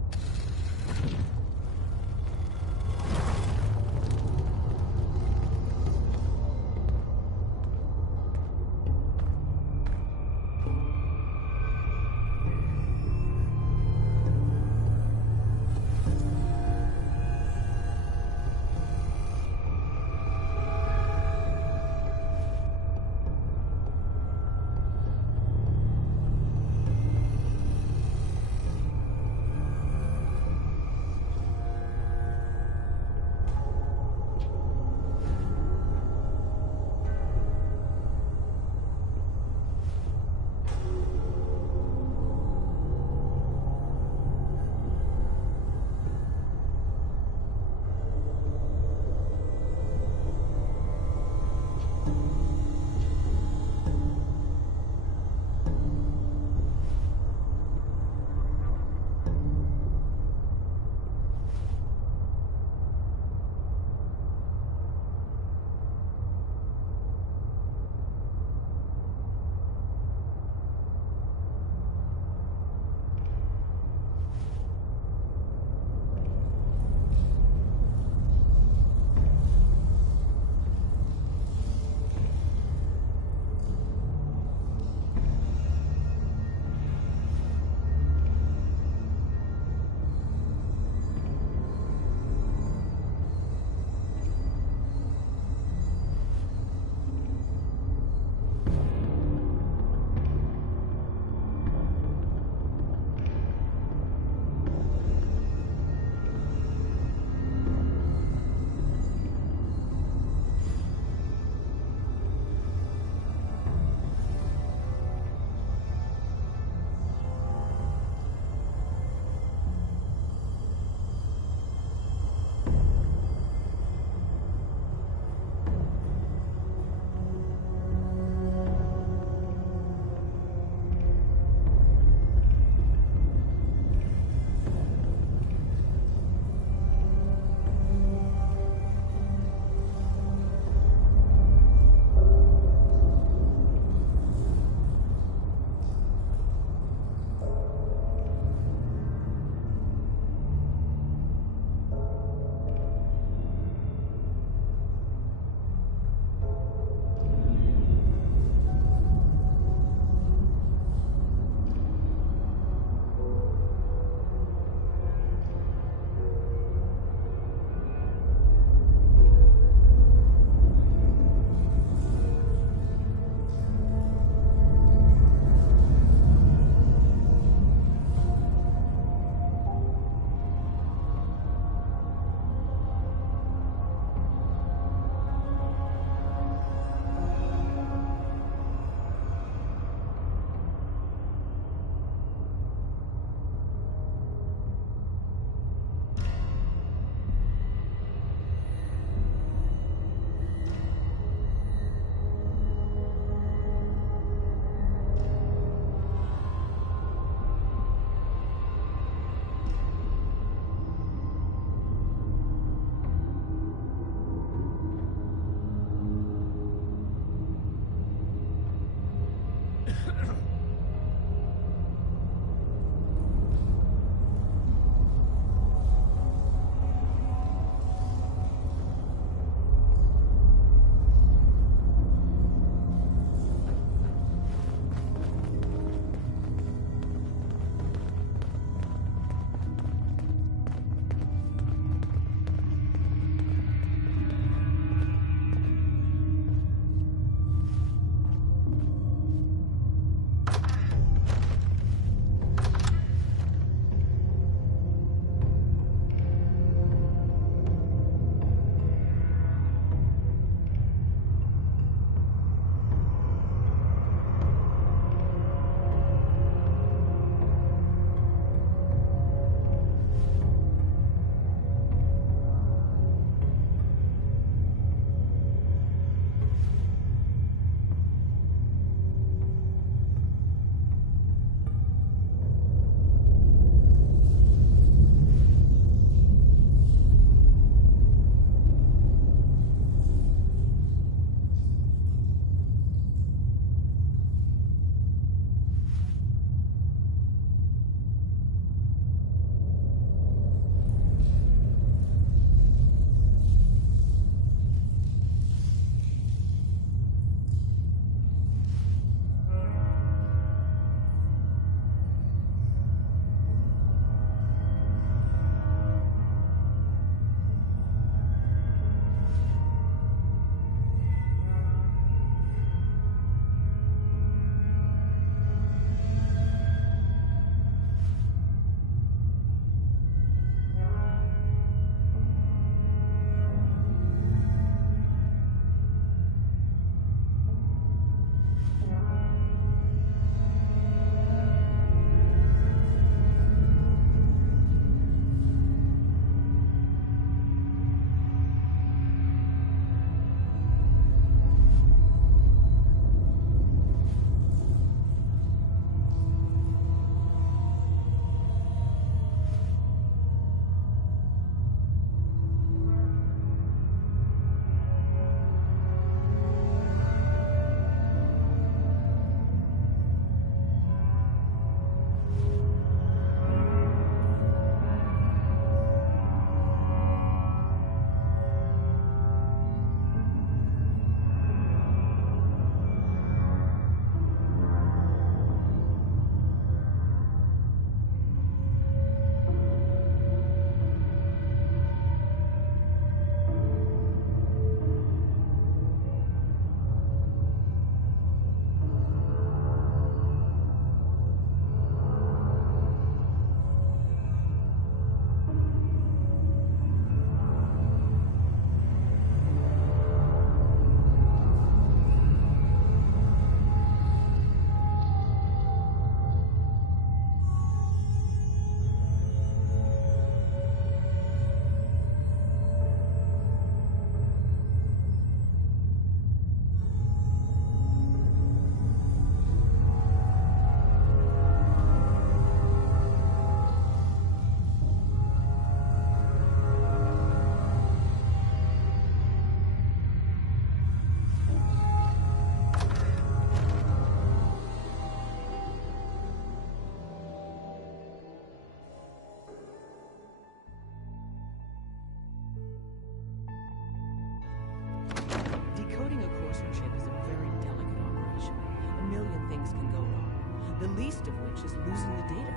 least of which is losing the data.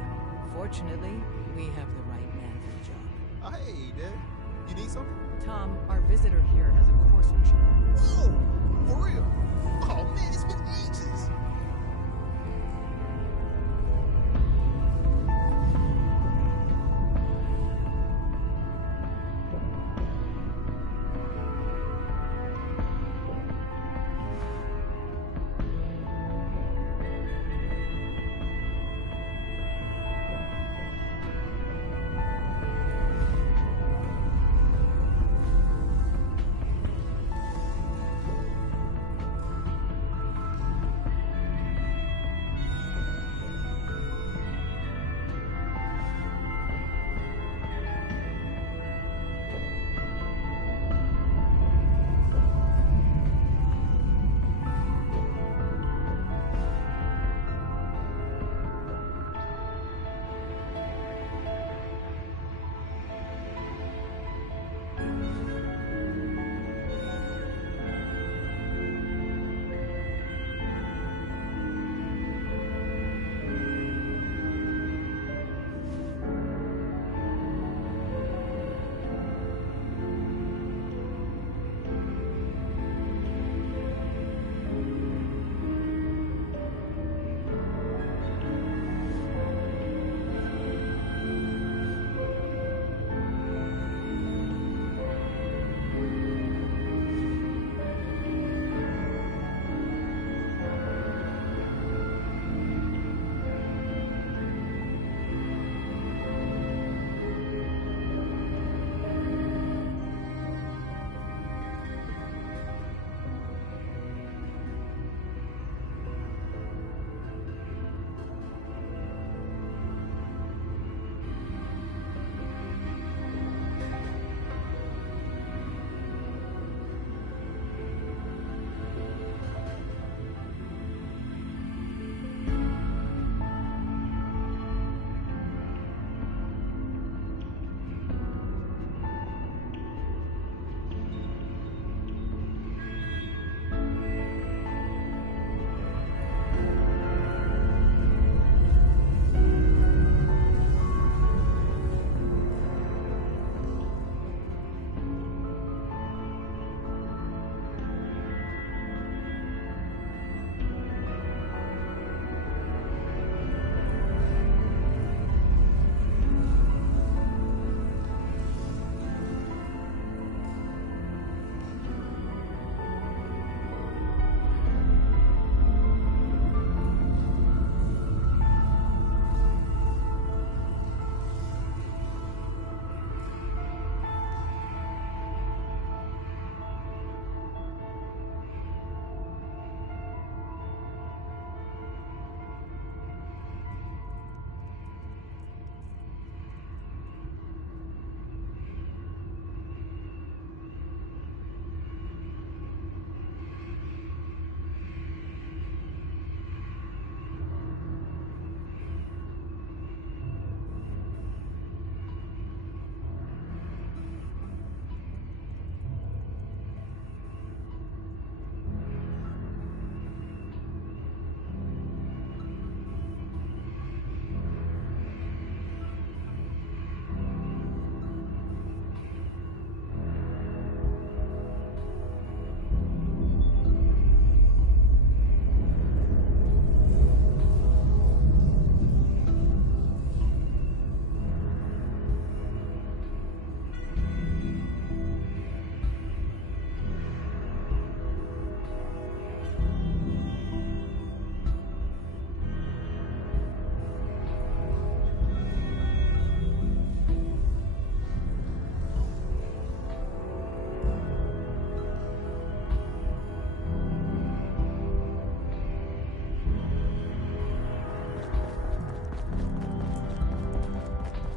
Fortunately, we have the right man for the job. Hey, Dad. You need something? Tom, our visitor here has a courser chip. Whoa! For real? Oh, man, it's been ages.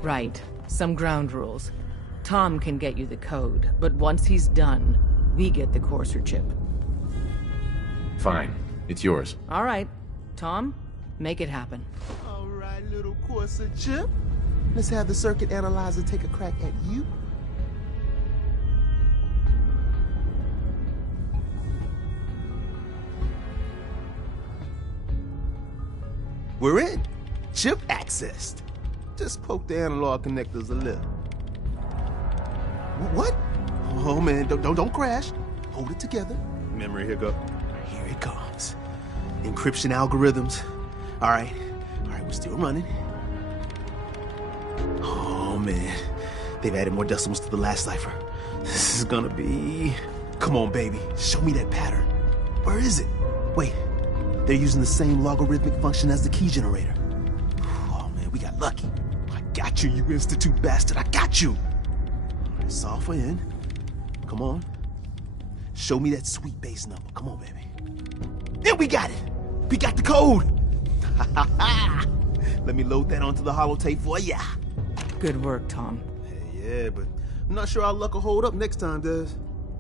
Right. Some ground rules. Tom can get you the code, but once he's done, we get the courser chip. Fine. It's yours. All right. Tom, make it happen. All right, little courser chip. Let's have the circuit analyzer take a crack at you. We're in. Chip accessed. Just poke the analog connectors a little. What? Oh man, don't crash. Hold it together. Memory hiccup. Here it comes. Encryption algorithms. All right, we're still running. Oh man, they've added more decimals to the last cipher. This is gonna be... Come on, baby, show me that pattern. Where is it? Wait, they're using the same logarithmic function as the key generator. Oh man, we got lucky. I got you, you Institute bastard, I got you! All right, solve for N. Come on. Show me that sweet base number. Come on, baby. Yeah, we got it! We got the code! Let me load that onto the holotape for ya. Good work, Tom. Hey, yeah, but I'm not sure our luck will hold up next time, Des.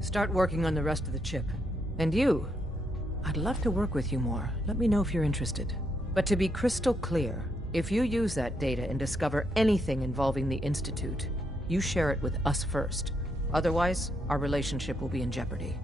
Start working on the rest of the chip. And you, I'd love to work with you more. Let me know if you're interested. But to be crystal clear, if you use that data and discover anything involving the Institute, you share it with us first. Otherwise, our relationship will be in jeopardy.